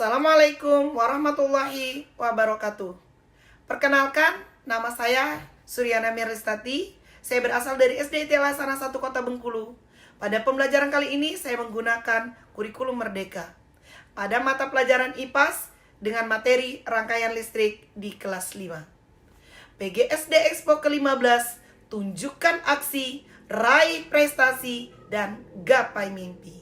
Assalamualaikum warahmatullahi wabarakatuh. Perkenalkan, nama saya Suryana Miristati. Saya berasal dari SDIT Laksana 1 Kota Bengkulu. Pada pembelajaran kali ini saya menggunakan kurikulum Merdeka pada mata pelajaran IPAS dengan materi rangkaian listrik di kelas 5. PGSD Expo ke-15, tunjukkan aksi, raih prestasi, dan gapai mimpi.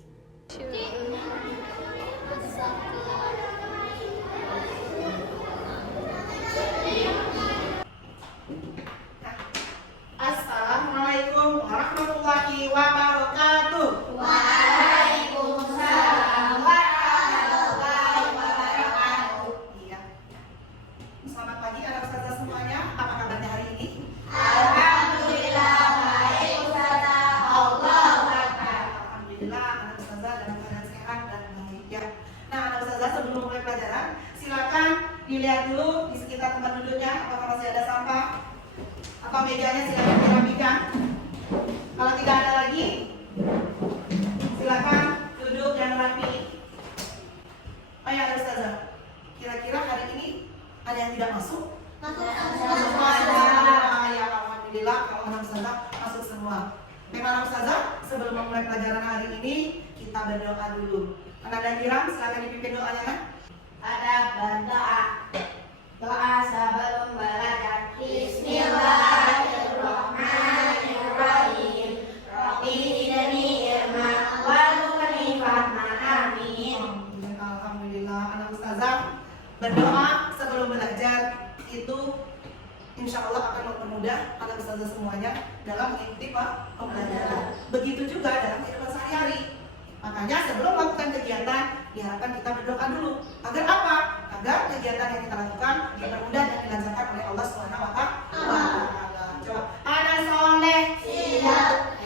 Assalamualaikum warahmatullahi wabarakatuh. Waalaikumsalam warahmatullahi wabarakatuh. Iya. Selamat pagi anak ustazah semuanya. Apa kabarnya hari ini? Alhamdulillah baik ustazah. Allahu Akbar. Alhamdulillah anak ustazah dalam keadaan sehat dan baik ya. Nah anak ustazah sebelum mulai pelajaran, silakan dilihat dulu di sekitar tempat duduknya apakah masih ada sampah. Apa mejanya silakan dirapikan. Kalau tidak ada lagi, silakan duduk yang rapi. Oh ya, ustazah, kira-kira hari ini ada yang tidak masuk? Masuk Ya, alhamdulillah kalau anak ustazah masuk semua. Memang anak ustazah sebelum memulai pelajaran hari ini kita berdoa dulu. Anak dan Kiram, silakan dipimpin doanya. Ada berdoa. Doa sebelum belajar. Bismillahirrahmanirrahim. Rabbi zidni ilma warzuqni fahma. Amin. Alhamdulillah anak ustazah berdoa sebelum belajar itu insya Allah akan mempermudah anak ustazah semuanya dalam mengikuti pembelajaran. Begitu juga dalam kehidupan sehari-hari. Makanya sebelum melakukan kegiatan diharapkan kita berdoa dulu. Agar apa? Agar kegiatan yang kita lakukan dipermudah dan dilancarkan oleh Allah Subhanahu wa Ta'ala. Coba, anak soleh. Siap.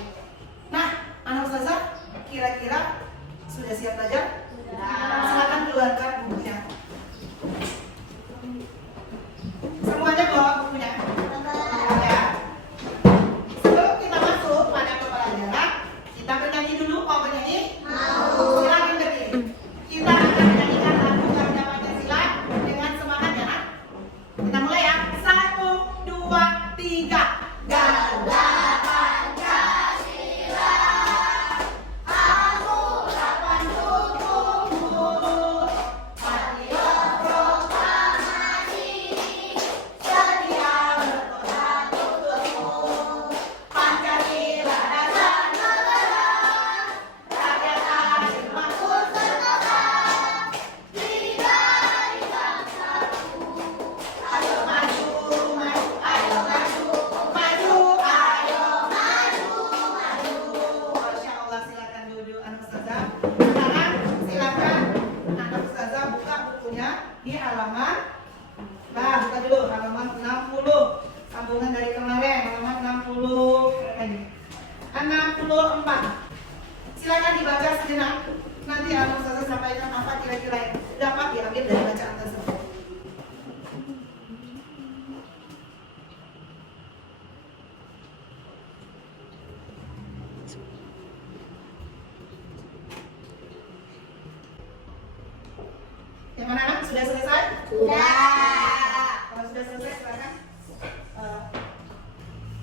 Nah, anak ustazah kira-kira sudah siap belajar? Sudah. Silakan keluarkan bukunya. Semuanya bawa bukunya. Ya. Sebelum kita masuk pada pembelajaran, kita bernyanyi dulu. Mau bernyanyi? Mau. Silakan berdiri. Kita akan menyanyikan lagu Garuda Pancasila dengan semangat ya. Kita mulai ya. 1, 2, 3. Garuda Pancasila, akulah pendukungmu. Patriot proklamasi, setia berpegang untukmu. Pancasila dasar negara, rakyat adil makmur sejahtera. Kita di bangsa satu. Ayo maju, maju, ayo maju, maju, ayo maju, maju. Masya Allah, silakan duduk anak ustazah. Sekarang silakan anak ustazah buka bukunya di halaman. Nah, buka dulu halaman 60. Sambungan dari kemarin halaman 60. Ini 64. Silakan dibaca sejenak. Nanti anak ustazah sampaikan apa kira-kira yang dapat diambil dari bacaan tersebut. Yang mana anak? Sudah selesai? Kalau sudah selesai silakan.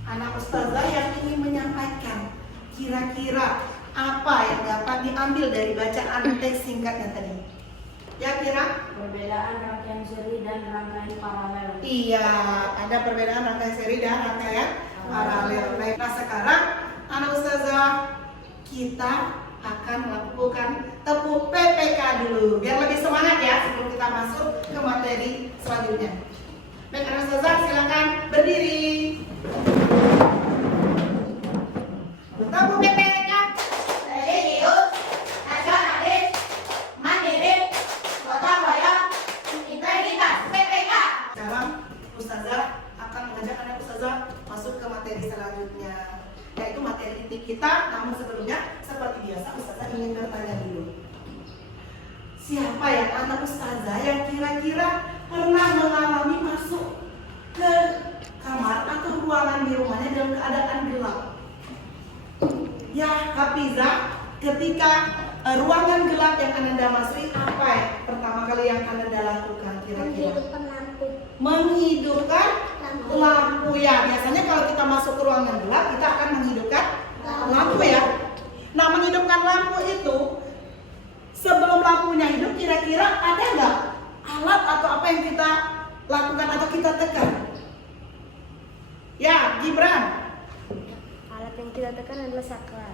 Anak ustazah yang ingin menyampaikan kira-kira apa yang dapat diambil dari bacaan teks singkatnya tadi. Ya kira? Perbedaan rangkaian seri dan rangkaian paralel. Iya, ada perbedaan rangkaian seri dan rangkaian paralel. Baik, nah sekarang anak ustazah kita akan melakukan tepuk PPK dulu biar lebih semangat ya sebelum kita masuk ke materi selanjutnya. Baik, anak ustazah silakan berdiri. Tepuk PPK. Serius, nasionalis, mandiri, gotong royong, integritas, PPK. Sekarang ustazah akan mengajak anak ustazah masuk ke materi selanjutnya, yaitu materi inti kita. Namun sebelumnya seperti biasa ustazah ingin bertanya dulu, siapa ya anak ustazah yang kira-kira pernah mengalami masuk ke kamar atau ruangan di rumahnya dalam keadaan gelap? Ya, Hafiza, ketika ruangan gelap yang Ananda Masri, apa ya pertama kali yang Ananda lakukan kira-kira? Menghidupkan lampu. Menghidupkan lampu ya. Biasanya kalau kita masuk ke ruangan gelap, kita akan menghidupkan lampu ya. Nah, menghidupkan lampu itu sebelum lampunya hidup, kira-kira ada nggak alat atau apa yang kita lakukan atau kita tekan? Ya, Gibran. Alat yang kita tekan adalah saklar.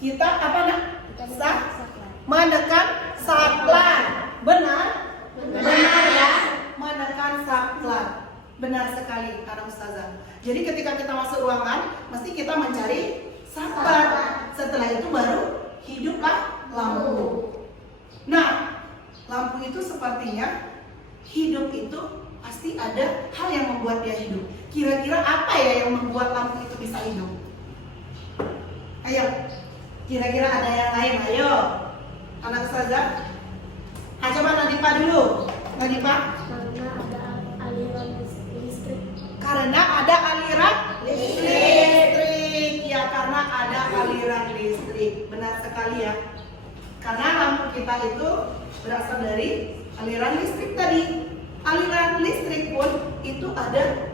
Kita apa nak? Kita menekan saklar. Menekan saklar. Benar? Benar ya. Menekan saklar. Benar sekali, anak ustazah. Jadi ketika kita masuk ruangan, mesti kita mencari saklar. Setelah itu baru hiduplah lampu. Nah, lampu itu sepertinya hidup itu pasti ada hal yang membuat dia hidup. Kira-kira apa ya yang membuat lampu itu bisa hidup? Ayo, kira-kira ada yang lain? Ayo, anak ustazah. Coba Nadipa dulu. Nadipa. Karena ada aliran listrik. Karena ada aliran listrik. Ya, karena ada aliran listrik. Benar sekali ya. Karena lampu kita itu berasal dari aliran listrik tadi. Aliran listrik pun itu ada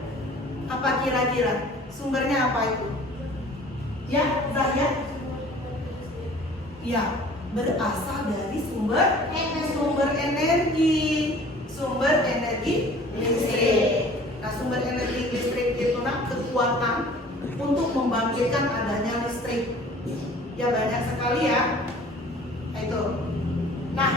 apa kira-kira? Sumbernya apa itu? Ya, Zahya? Ya, berasal dari sumber energi. Sumber energi listrik. Nah, sumber energi listrik itu kekuatan untuk membangkitkan adanya listrik. Ya, banyak sekali ya. Nah, itu. Nah,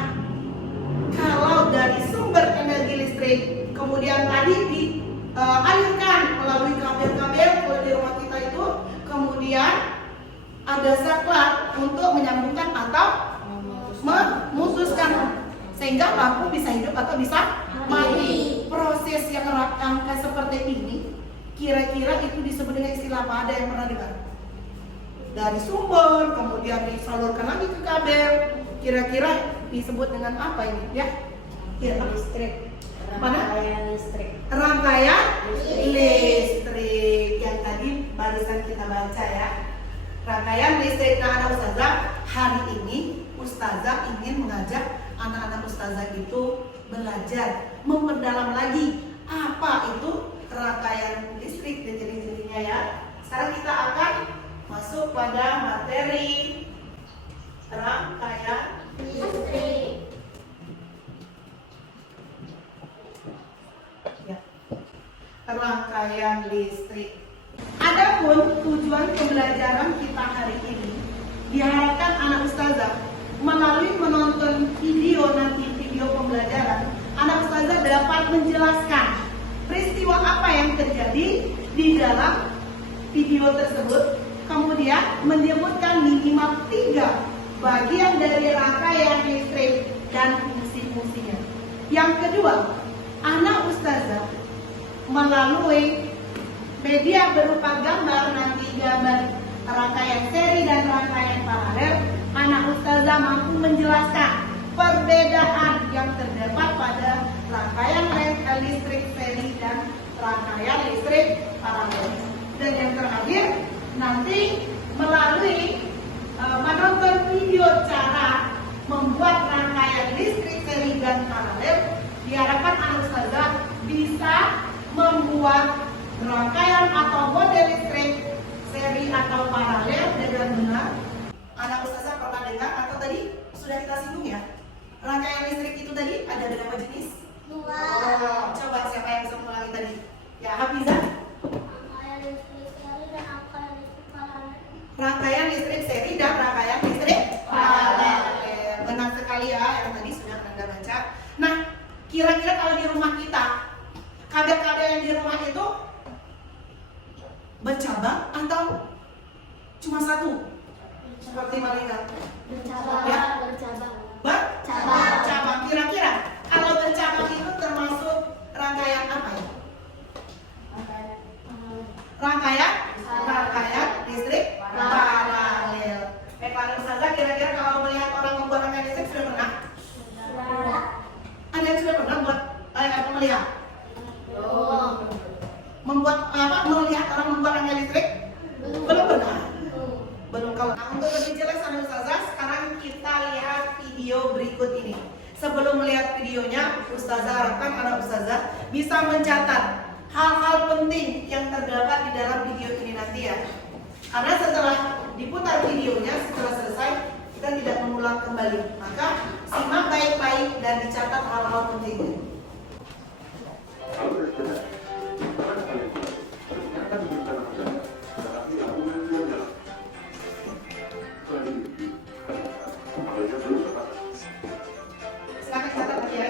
kalau dari sumber energi listrik kemudian tadi dialirkan melalui kabel-kabel kalau di rumah kita itu, kemudian ada saklar untuk menyambungkan atau memutuskan sehingga lampu bisa hidup atau bisa mati. Proses yang rangka seperti ini kira-kira itu disebut dengan istilah apa? Ada yang pernah dengar? Dari sumber kemudian disalurkan lagi ke kabel, kira-kira disebut dengan apa ini ya? Listrik. Mana? Rangkaian listrik. Rangkaian listrik yang tadi barusan kita baca ya. Rangkaian listrik. Nah, anak ustazah, hari ini ustazah ingin mengajak anak-anak ustazah itu belajar memperdalam lagi apa itu rangkaian listrik dan jenis-jenisnya ya. Sekarang kita akan masuk pada materi rangkaian Listrik. ya. Rangkaian listrik. Adapun tujuan pembelajaran kita hari ini diharapkan anak ustazah melalui menonton video pembelajaran, anak ustazah dapat menjelaskan peristiwa apa yang terjadi di dalam video tersebut, kemudian menyebutkan minimal 3 bagian dari rangkaian listrik dan fungsi-fungsinya. Yang kedua, anak ustazah melalui media berupa gambar, nanti gambar rangkaian seri dan rangkaian paralel, anak ustazah mampu menjelaskan perbedaan yang terdapat pada rangkaian listrik seri dan rangkaian listrik paralel. Dan yang terakhir, nanti melalui menonton video cara membuat rangkaian listrik seri dan paralel, diharapkan anak ustazah bisa membuat rangkaian atau model listrik seri atau paralel dengan benar. Anak ustazah pernah dengar atau tadi sudah kita singgung ya? Rangkaian listrik itu tadi ada berapa jenis? 2. Oh, coba siapa yang bisa mengulangi tadi? Ya, Hafizah. Rangkaian listrik seri dan rangkaian listrik paralel. Rangkaian listrik seri dan rangkaian listrik paralel. Benar sekali ya, yang tadi sudah Anda baca. Nah, kira-kira kalau di rumah kita, kabel-kabel yang di rumah itu bercabang atau cuma satu? Seperti Malika. Bercabang. Ya. Bercabang. Bercabang. Kira-kira kalau bercabang itu termasuk rangkaian apa ya? Rangkaian listrik paralel. Pak Ustazah, kira-kira kalau melihat orang membuat rangkaian listrik sudah pernah? Ada yang sudah pernah buat melihat? Melihat orang membuat rangkaian listrik? Belum pernah. Belum. Kalau untuk lebih jelas anak ustazah, sekarang kita lihat video berikut ini. Sebelum melihat videonya, Ustazah harapkan anak Ustazah bisa mencatat hal-hal penting yang terdapat di dalam video ini nanti ya. Karena setelah diputar videonya, setelah selesai, kita tidak mengulang kembali. Maka simak baik-baik dan dicatat hal-hal pentingnya. Silakan catat ya.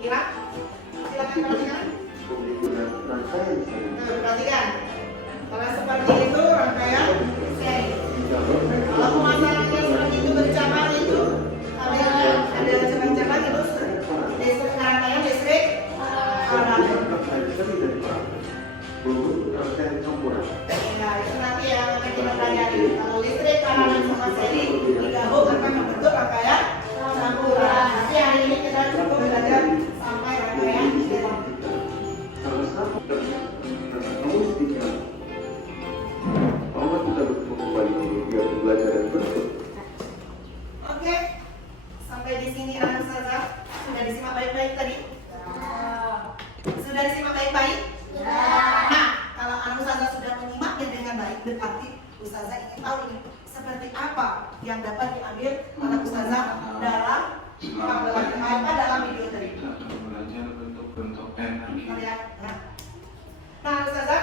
Kira? Silakan perhatikan. Perhatikan. Kalau seperti itu rangkaian seri. Kalau pemasarannya seperti itu bercabang itu, ada cabang-cabang itu listrik rangkaian listrik paralel. Nah, itu nanti yang akan kita pelajari. Kalau listrik paralel sama seri digabung akan membentuk rangkaian campuran. Tapi hari ini kita cukup belajar sampai rangkaian seri. Oke, sampai di sini anak Ustazah sudah disimak baik-baik tadi. Sudah disimak baik-baik. Nah, kalau anak Ustazah sudah menyimaknya dengan baik, berarti Ustazah ingin tahu ini seperti apa yang dapat diambil anak Ustazah dalam dalam video tadi. Belajar bentuk-bentuk energi. Nah, Ustazah,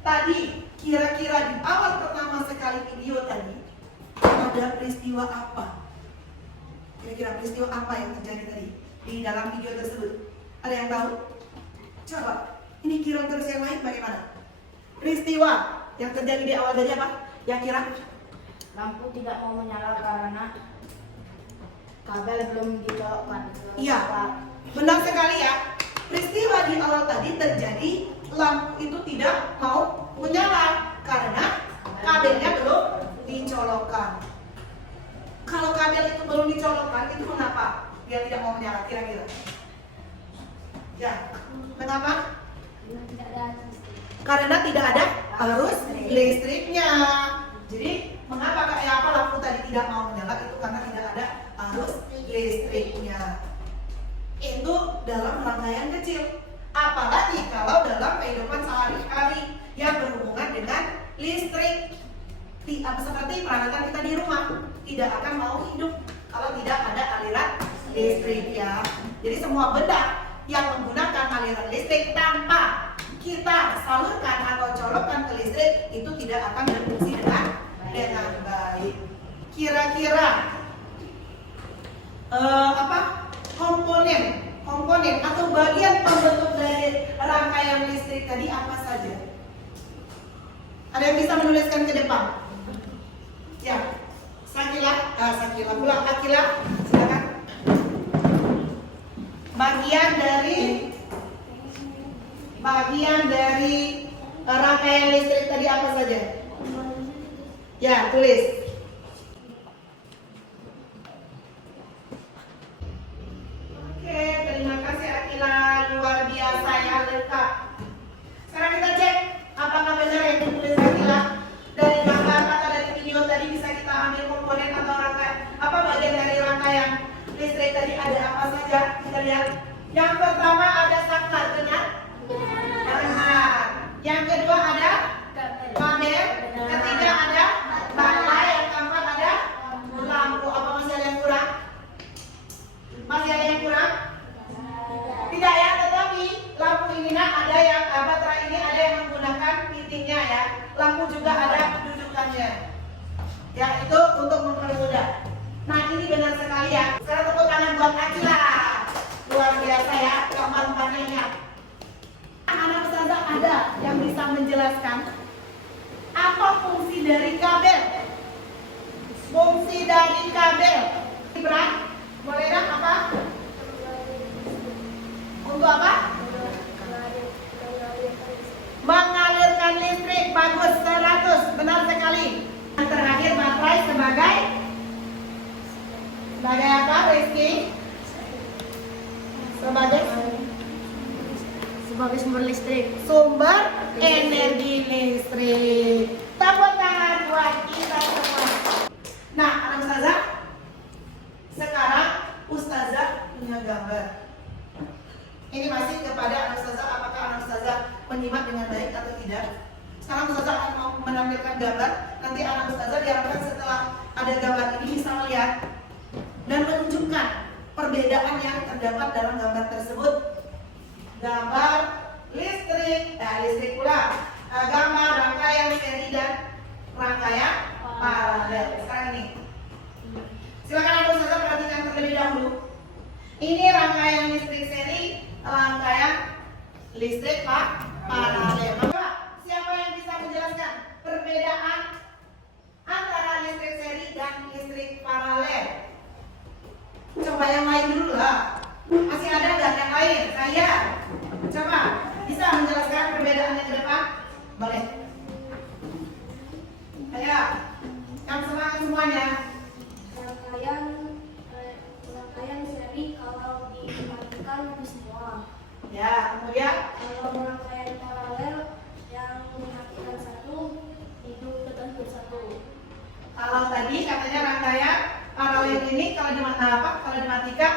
tadi kira-kira di awal pertama sekali video tadi ada peristiwa apa? Kira-kira peristiwa apa yang terjadi tadi di dalam video tersebut? Ada yang tahu? Coba, ini kira terus yang lain bagaimana? Peristiwa yang terjadi di awal tadi apa? Ya kira? Lampu tidak mau menyala karena kabel belum dicolokkan. Iya, benar sekali ya. Peristiwa di awal tadi terjadi lampu itu tidak mau menyala karena kabelnya belum dicolokkan. Kalau kabel itu belum dicolokkan, itu kenapa dia tidak mau menyala kira-kira? Ya, kenapa? Karena tidak ada arus listriknya. Jadi mengapa kayak apa lampu tadi tidak mau menyala? Itu karena tidak ada arus listriknya. Itu dalam rangkaian kecil. Apalagi kalau dalam kehidupan sehari-hari yang berhubungan dengan listrik. Seperti peralatan kita di rumah tidak akan mau hidup kalau tidak ada aliran listrik ya. Jadi semua benda yang menggunakan aliran listrik tanpa kita salurkan atau colokkan ke listrik itu tidak akan berfungsi dengan baik. Kira-kira komponen atau bagian pembentuk dari rangkaian listrik tadi apa saja? Ada yang bisa menuliskan ke depan? Ya, Sakila pulang Akila, silakan. Bagian dari rangkaian listrik tadi apa saja? Ya, tulis. Oke, terima kasih Akila, luar biasa ya, lengkap. Sekarang kita cek apakah benar yang ditulis Akila. Dari kata-kata dari video tadi bisa kita ambil komponen atau rangkaian apa bagian dari rangkaian listrik tadi ada apa saja? Kita lihat. Yang pertama ada saklar, benar? Benar. Yang kedua ada kabel. Ketiga ada baterai. Yang keempat ada lampu. Apa masih ada yang kurang? Masih ada yang kurang? Tidak ya, tetapi lampu ini ada yang baterai ini ada yang menggunakan pitingnya ya. Lampu juga ada kedudukannya. Ya, itu untuk mempermudah. Nah, ini benar sekali ya. Sekarang tepuk tangan buat Akila. Luar biasa ya, kapan-kapannya. Anak Ustazah ada yang bisa menjelaskan apa fungsi dari kabel? Fungsi dari kabel. Ibran, boleh dah apa? Untuk apa? Mengalirkan listrik. Bagus, 100. Benar sekali. Yang terakhir baterai sebagai apa, Rizky? Sebagai Sumber energi listrik. Tepuk tangan buat kita semua. Nah, anak ustazah, sekarang ustazah punya gambar. Ini masih kepada anak ustazah, apakah anak ustazah menyimak dengan baik atau tidak. Sekarang ustazah akan mau menampilkan gambar. Nanti anak ustazah diharapkan setelah ada gambar ini bisa melihat dan menunjukkan perbedaan yang terdapat dalam gambar tersebut. Gambar listrik, listrik pula. Gambar rangkaian seri dan rangkaian paralel. Sekarang ini, silakan anak ustazah perhatikan terlebih dahulu. Ini rangkaian listrik seri, rangkaian listrik paralel. Coba, siapa yang bisa menjelaskan perbedaan antara listrik seri dan listrik paralel? Coba yang lain dulu lah. Masih ada nggak yang lain? Saya. Coba, bisa menjelaskan perbedaannya ke depan? Boleh. Ayo, yang semangat semuanya. Rangkaian seri kalau dimatikan habis semua. Ya, kemudian Kalau rangkaian paralel yang dimatikan satu hidup tetap bersatu. kalau tadi katanya rangkaian paralel ini kalau dimatikan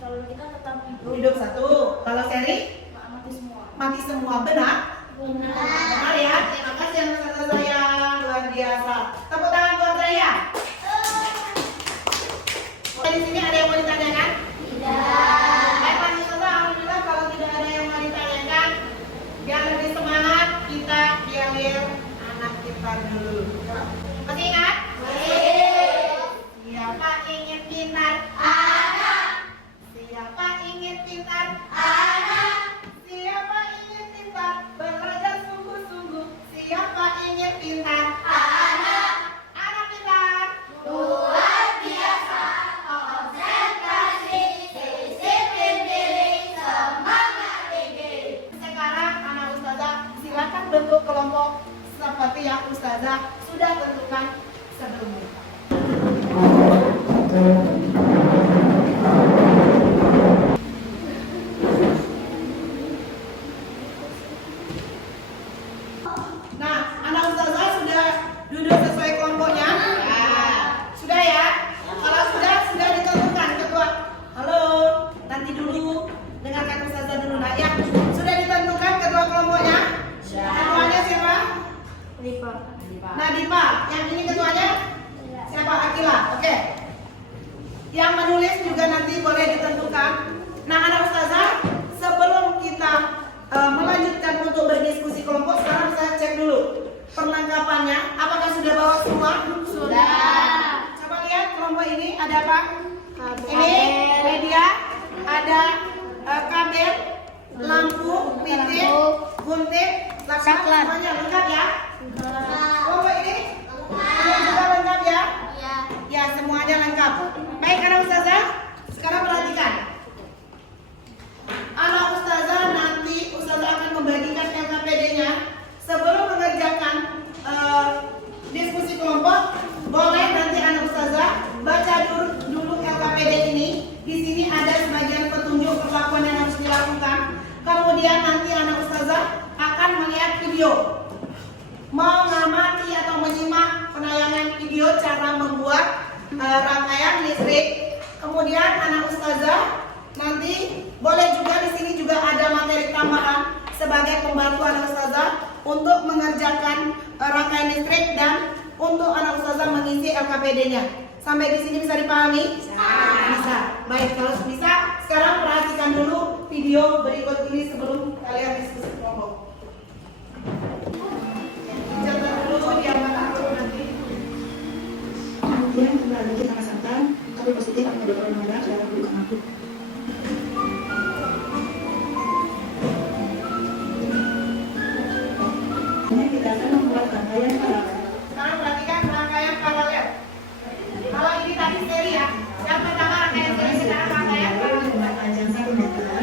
Kalau kita tetap hidup hidup satu. Kalau seri mati semua. mati semua. Benar? Benar ya. Terima kasih anak ustazah saya, luar biasa. Tepuk tangan buat saya. Di sini ada yang mau ditanyakan? Baik, Pak Ustazah, alhamdulillah kalau tidak ada yang mau ditanyakan, biar lebih semangat kita diambil anak kita dulu. Masih ingat? Siapa ingin pintar? Siapa ingin pintar? Siapa ingin pintar? Belajar sungguh-sungguh. Siapa ingin pintar? Anak pintar. Luar biasa, konsentrasi, disiplin diri, semangat tinggi. Sekarang anak ustazah silakan bentuk kelompok seperti yang ustazah sudah tentukan sebelumnya. Nah, anak ustazah sudah duduk sesuai kelompoknya? Sudah ya? Kalau sudah ditentukan ketua. Halo, nanti dulu dengarkan ustazah dulu. Nah, ya, sudah ditentukan ketua kelompoknya? Ketuanya siapa? Nadifa. Yang ini ketuanya? Siapa? Akila. Oke. Yang menulis juga nanti boleh ditentukan. Nah, anak ustazah, sebelum kita melanjutkan untuk berdiskusi kelompok, sekarang saya cek dulu perlengkapannya. Apakah sudah bawa semua? Sudah. Coba lihat kelompok ini ada apa? Ini media, ada kabel, lampu, titik, gunting, saklar, semuanya lengkap ya? Kelompok ini juga lengkap ya? Ya, semuanya lengkap. Baik, anak ustazah, sekarang perhatikan. Anak ustazah nanti ustazah akan membagikan LKPD-nya. Sebelum mengerjakan diskusi kelompok, boleh nanti anak ustazah baca dulu LKPD ini. Di sini ada sebagian petunjuk perlakuan yang harus dilakukan. Kemudian nanti anak ustazah akan melihat video, mengamati atau menyimak penayangan video cara membuat rangkaian listrik. Kemudian anak ustazah nanti boleh juga di sini juga ada materi tambahan sebagai pembantu anak ustazah untuk mengerjakan rangkaian listrik dan untuk anak ustazah mengisi LKPD-nya. Sampai di sini bisa dipahami? Bisa. Baik, kalau bisa sekarang perhatikan dulu video berikut ini sebelum kalian diskusi kelompok. Catat dulu yang mana nanti. Kemudian kembali lagi sama-sama, tapi positif akan ada nomor dalam bukan aku. Ini kita akan membuat rangkaian paralel. Sekarang perhatikan rangkaian paralel. Kalau ini tadi seri ya. Yang pertama rangkaian seri, sekarang rangkaian paralel. Dengan panjang 1 meter,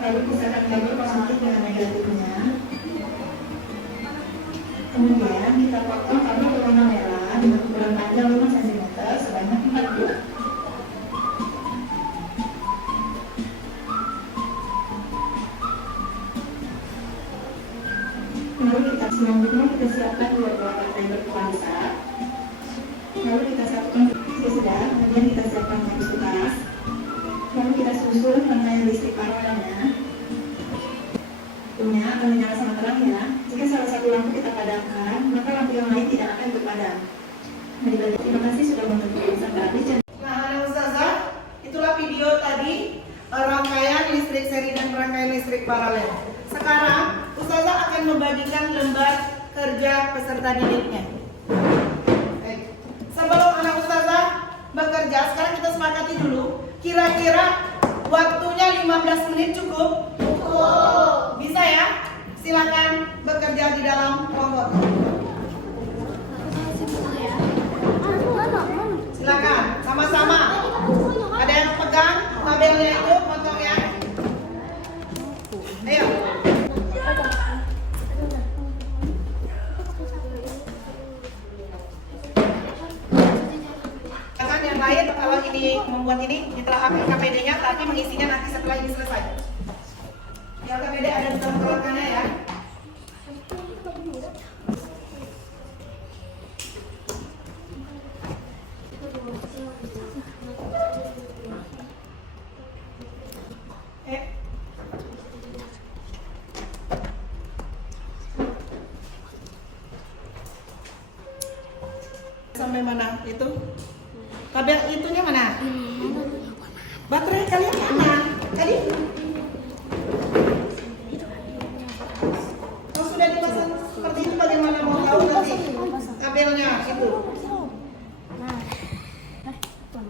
lalu pisahkan kabel positif dengan negatifnya. Kemudian kita potong kabel berwarna merah dengan ukuran panjang 5 cm sebanyak 4 buah. fiber ukuran besar. Lalu kita satukan sudah, kemudian kita siapkan lampu sutas. Lalu kita susun mengenai listrik paralelnya. Lampunya akan menyala sangat terang ya. Jika salah satu lampu kita padamkan, maka lampu yang lain tidak akan ikut padam. Nah, terima kasih sudah menonton sampai habis. Nah, anak ustazah, itulah video tadi rangkaian listrik seri dan rangkaian listrik paralel. Sekarang ustazah akan membagikan lembar kerja peserta didiknya. Baik. Sebelum anak ustazah bekerja, sekarang kita sepakati dulu. Kira-kira waktunya 15 menit cukup? Cukup. Bisa ya? Silakan bekerja di dalam kelompok. Silakan, sama-sama. Ada yang pegang tabelnya itu, fotonya. Ayo. Silakan yang lain kalau ini membuat ini ditelah KPD-nya, tapi mengisinya nanti setelah ini selesai. Ya KPD ada di dalam peralatannya ya. Sampai mana itu? Tabel itunya mana? Baterai kalian mana? Tadi? Kalau sudah dipasang seperti itu bagaimana mau tahu nanti tabelnya itu?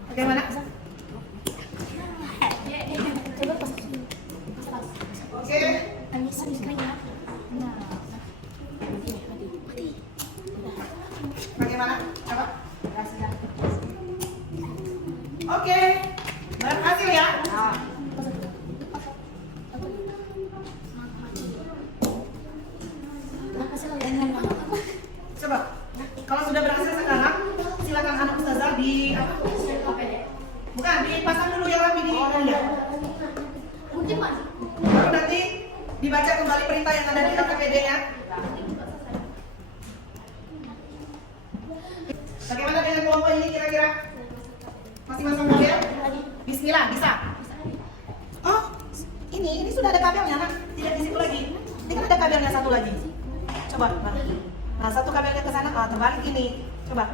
Bagaimana? Oke. Bagaimana? Apa? Oke. Berhasil ya? Coba. Kalau sudah berhasil sekarang, silakan anak ustazah di apa? Bukan, dipasang dulu yang rapi di anda. Baru nanti dibaca kembali perintah yang ada di KPD-nya. Bagaimana dengan kelompok ini kira-kira? Masih masang kabel? Bismillah, bisa. Oh, ini sudah ada kabelnya, nak. Tidak di situ lagi. Ini kan ada kabelnya satu lagi. Coba, nah satu kabelnya ke sana, terbalik ini. Coba,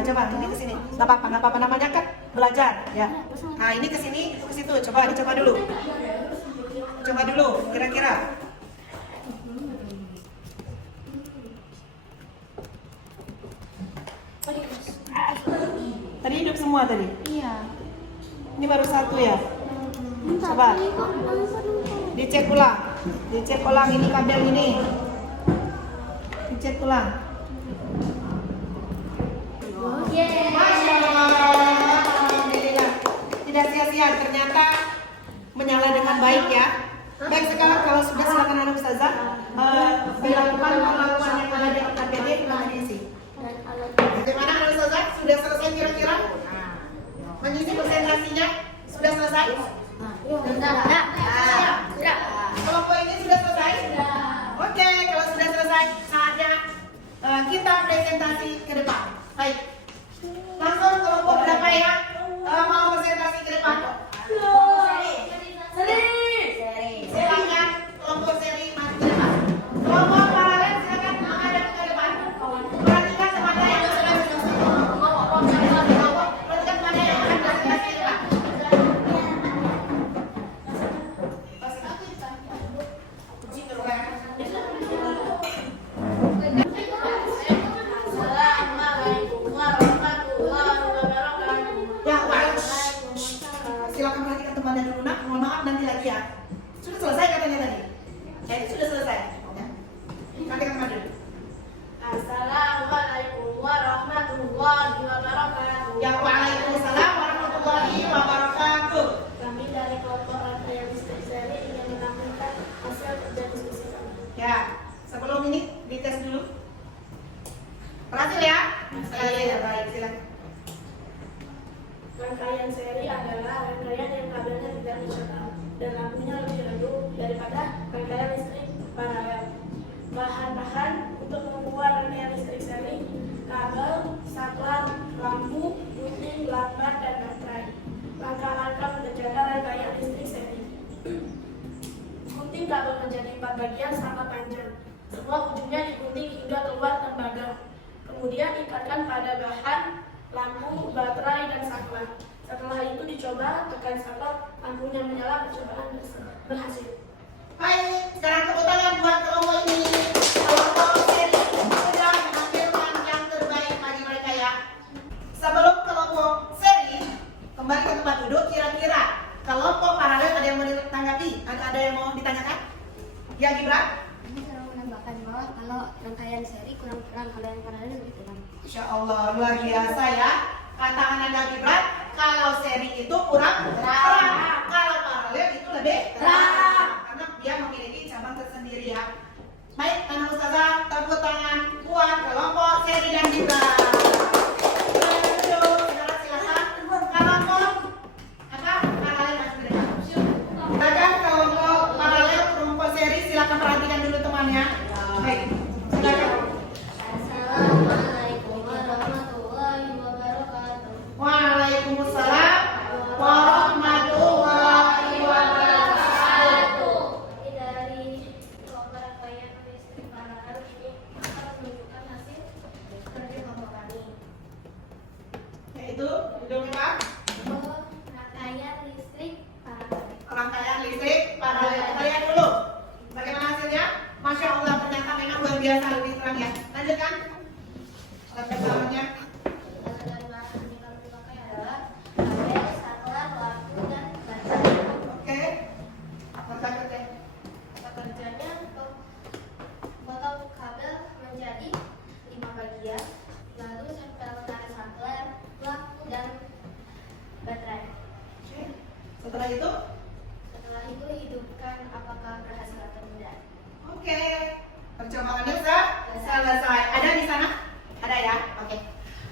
coba ini ke sini. Gak apa-apa namanya kan belajar, ya. Nah ini ke sini, ke situ. Coba, dicoba dulu. Coba dulu, kira-kira. Tadi hidup semua tadi? Iya. Ini baru satu ya? Coba. Dicek ulang. Dicek ulang ini kabel ini. Dicek ulang. Masya Allah. Alhamdulillah. Tidak sia-sia, ternyata menyala dengan baik ya. Baik, sekarang kalau sudah silakan anak ustazah dilakukan pengakuan yang ada di KPD telah diisi. Bagaimana anak ustazah? Sudah selesai kira-kira? Mengisi presentasinya? Sudah selesai? Kelompok ini sudah selesai? Oke, kalau sudah selesai, saatnya kita presentasi ke depan. Baik. Langsung kelompok berapa ya? Mau presentasi ke depan? Silakan kelompok seri maju ke depan. Kelompok paralel silakan menghadap ke depan. Perhatikan mana yang sudah selesai. Perhatikan mana yang akan presentasi ke depan. Silakan perhatikan temannya dulu nak. Mohon maaf nanti lagi ya. Sudah selesai katanya tadi. Ya itu sudah selesai. Ya. Perhatikan teman dulu. Assalamualaikum warahmatullahi wabarakatuh. Ya waalaikumsalam warahmatullahi wabarakatuh. Kami dari kelompok rangkaian listrik seri ingin menampilkan hasil kerja diskusi kami. Ya, sebelum ini dites dulu. Berhasil ya? Iya, baik, silakan. Rangkaian seri adalah rangkaian yang kabelnya tidak dicetak dan lampunya lebih redup daripada rangkaian listrik paralel. Bahan-bahan untuk membuat rangkaian listrik seri Kemudian ikatkan pada bahan lampu, baterai, dan saklar. Setelah itu dicoba, tekan saklar, lampunya menyala, percobaan berhasil. Baik, sekarang tepuk tangan buat kelompok ini. Kelompok seri sudah menampilkan yang terbaik bagi mereka ya. Sebelum kelompok seri kembali ke tempat duduk, kira-kira kelompok paralel ada yang mau ditanggapi? Ada yang mau ditanyakan? Ya, Gibran? Ini saya mau menambahkan bahwa kalau rangkaian seri kurang terang, kalau yang paralel lebih terang. Insya Allah, luar biasa ya. Kata Ananda Gibran, kalau seri itu kurang terang, kalau paralel itu lebih terang. Karena dia memiliki cabang tersendiri ya. Baik, Ana Ustazah, tepuk tangan buat kelompok seri dan Gibran. Saudara silakan. Kelompok apa? Paralel masuk ke depan. Silakan kelompok paralel, kelompok seri, silakan perhatikan dulu temannya. Baik, silakan. Assalamualaikum warahmatullahi wabarakatuh. Waalaikumsalam warahmatullahi wabarakatuh. Dari kelompok rangkaian listrik paralel ini akan menunjukkan hasil kerja kelompok kami. Yaitu judulnya Pak, Rangkaian listrik paralel. rangkaian listrik paralel. Kita lihat dulu bagaimana hasilnya. Masya Allah, ternyata memang luar biasa, lebih terang ya. Lanjutkan. Pertamanya. Bahan yang kami pakai adalah kabel, saklar, lampu, dan baterai. Oke. Pertanyaan. Kerjanya untuk potong kabel menjadi 5 bagian, lalu tempelkan saklar, lampu, dan baterai. Setelah itu, Setelah itu hidupkan, apakah berhasil atau tidak. oke. Percobaannya selesai. Ada di sana? Ada ya? Oke.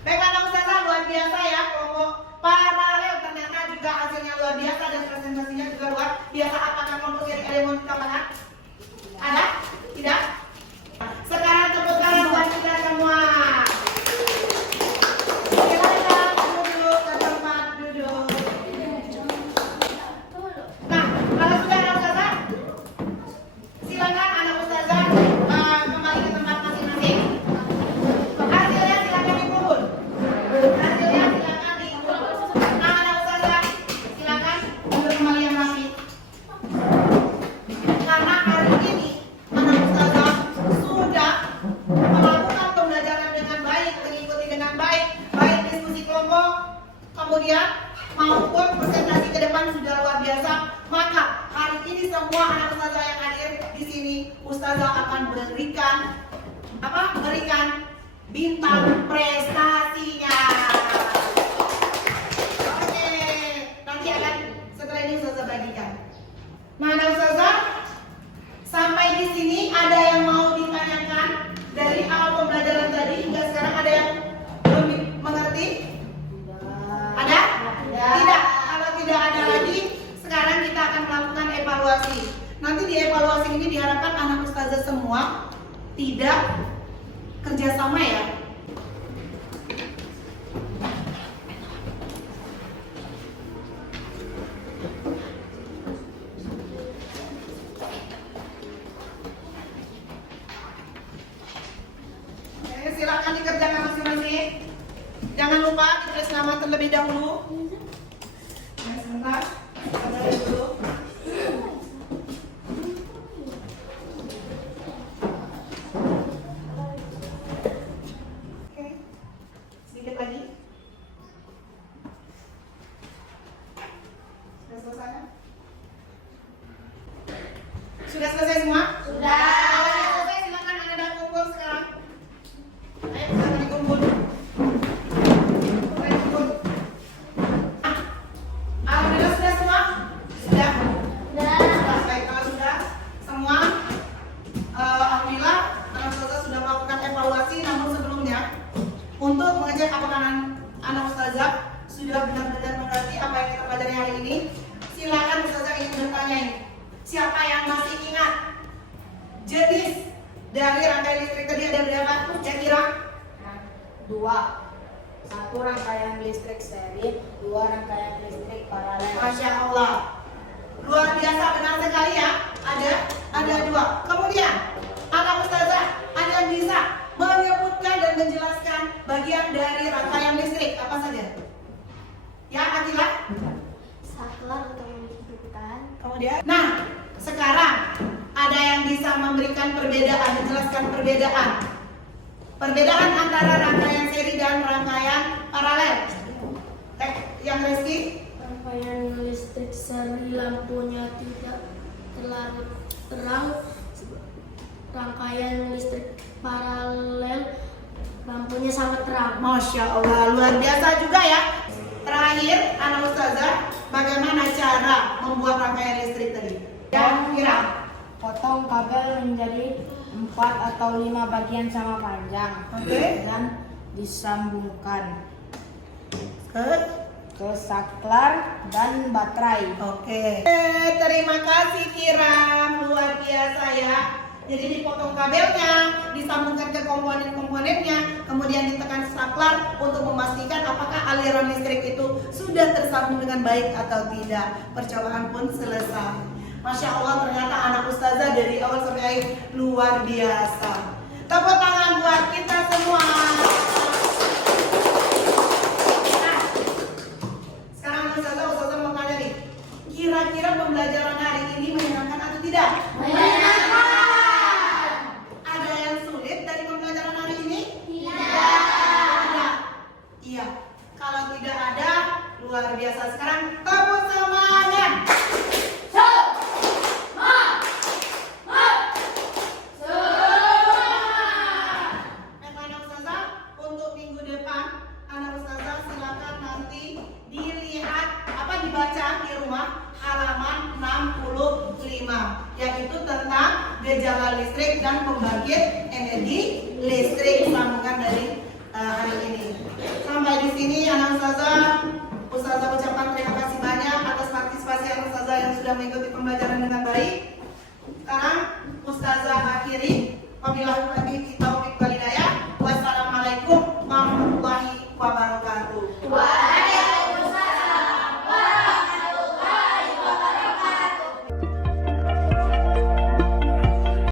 Baik, Anak Ustazah, luar biasa ya kelompok paralel. Ternyata juga hasilnya luar biasa dan presentasinya juga luar biasa. Apakah kelompok seri ada yang mau ditambahkan? Ada? Tidak? Sekarang tepuk tangan buat kita semua. Silakan duduk ke tempat duduk. Nah, kalau sudah Anak Ustazah, silakan Anak Ustazah kembali ke tempat masing-masing. Hasilnya silakan dikubur. Hasilnya silakan dikubur. Nah, Anak Ustazah, silakan duduk kembali yang rapi. Karena hari ini Anak Ustazah sudah melakukan pembelajaran dengan baik, mengikuti dengan baik, baik diskusi kelompok, kemudian maupun presentasi ke depan sudah luar biasa. Maka hari ini semua Anak Ustazah yang hadir di sini, Ustazah akan berikan bintang prestasinya. Oke, nanti akan setelah ini Ustazah bagikan. Nah, Anak Ustazah, sampai di sini ada yang mau ditanyakan dari awal pembelajaran tadi hingga sekarang, ada yang belum mengerti? Ada? Tidak. Kalau tidak ada lagi, sekarang kita akan melakukan evaluasi. Nanti di evaluasi ini diharapkan Anak Ustazah semua tidak kerjasama ya. Oke, silakan dikerjakan masing-masing. Jangan lupa ditulis nama terlebih dahulu. Ya, sebentar. Sabar dulu. Oke. Sedikit lagi. Sudah selesai? Sudah selesai semua? Sudah. Kalau sudah selesai, silakan Anda kumpul sekarang. Ayo, silakan dikumpul. Silakan dikumpul. Alhamdulillah sudah semua? Sudah? Sudah. Baik, kalau sudah semua, alhamdulillah Anak Ustazah sudah melakukan evaluasi. Namun sebelumnya, untuk mengecek apakah Anak Ustazah sudah benar-benar mengerti apa yang kita pelajari hari ini, silakan Ustazah ingin bertanya ini. Siapa yang masih ingat jenis dari rangkaian listrik tadi ada berapa? Kira-kira? 2. 1 rangkaian listrik seri, 2 rangkaian listrik paralel. Masya Allah, luar biasa, benar sekali ya. Ada 2. Kemudian Anak Ustazah ada yang bisa menyebutkan dan menjelaskan bagian dari rangkaian listrik apa saja? Ya, Akila? Saklar untuk menghidupkan. Kemudian, nah sekarang ada yang bisa memberikan perbedaan, menjelaskan perbedaan antara rangkaian seri dan rangkaian paralel. Yang Rizky? Rangkaian listrik seri lampunya tidak terlalu terang. Rangkaian listrik paralel lampunya sangat terang. Masya Allah, luar biasa juga ya. Terakhir, Ana Ustazah, bagaimana cara membuat rangkaian listrik tadi? Yang kira? Potong kabel menjadi 4 atau 5 bagian sama panjang. Oke. Dan disambungkan Ke? ke saklar dan baterai. Oke. Terima kasih Kiram, luar biasa ya. Jadi dipotong kabelnya, disambungkan ke komponen-komponennya, kemudian ditekan saklar untuk memastikan apakah aliran listrik itu sudah tersambung dengan baik atau tidak. Percobaan pun selesai. Masya Allah, ternyata anak ustazah dari awal sampai akhir luar biasa. Tepuk tangan buat kita semua. Nah, sekarang ustazah mau tanya nih, kira-kira pembelajaran hari ini menyenangkan atau tidak? Menyenangkan. Ada yang sulit dari pembelajaran hari ini? Tidak. Iya. Kalau tidak ada, luar biasa. Sekarang tepuk semangat. Anak ustazah, untuk minggu depan, anak ustazah silakan nanti dilihat dibaca di rumah halaman 65, yaitu tentang gejala listrik dan pembangkit energi listrik sambungan dari hari ini. Sampai di sini anak ustazah ucapkan terima kasih banyak atas partisipasi anak ustazah yang sudah mengikuti pembelajaran dengan baik. Sekarang ustazah akhiri, wabillahi taufiq.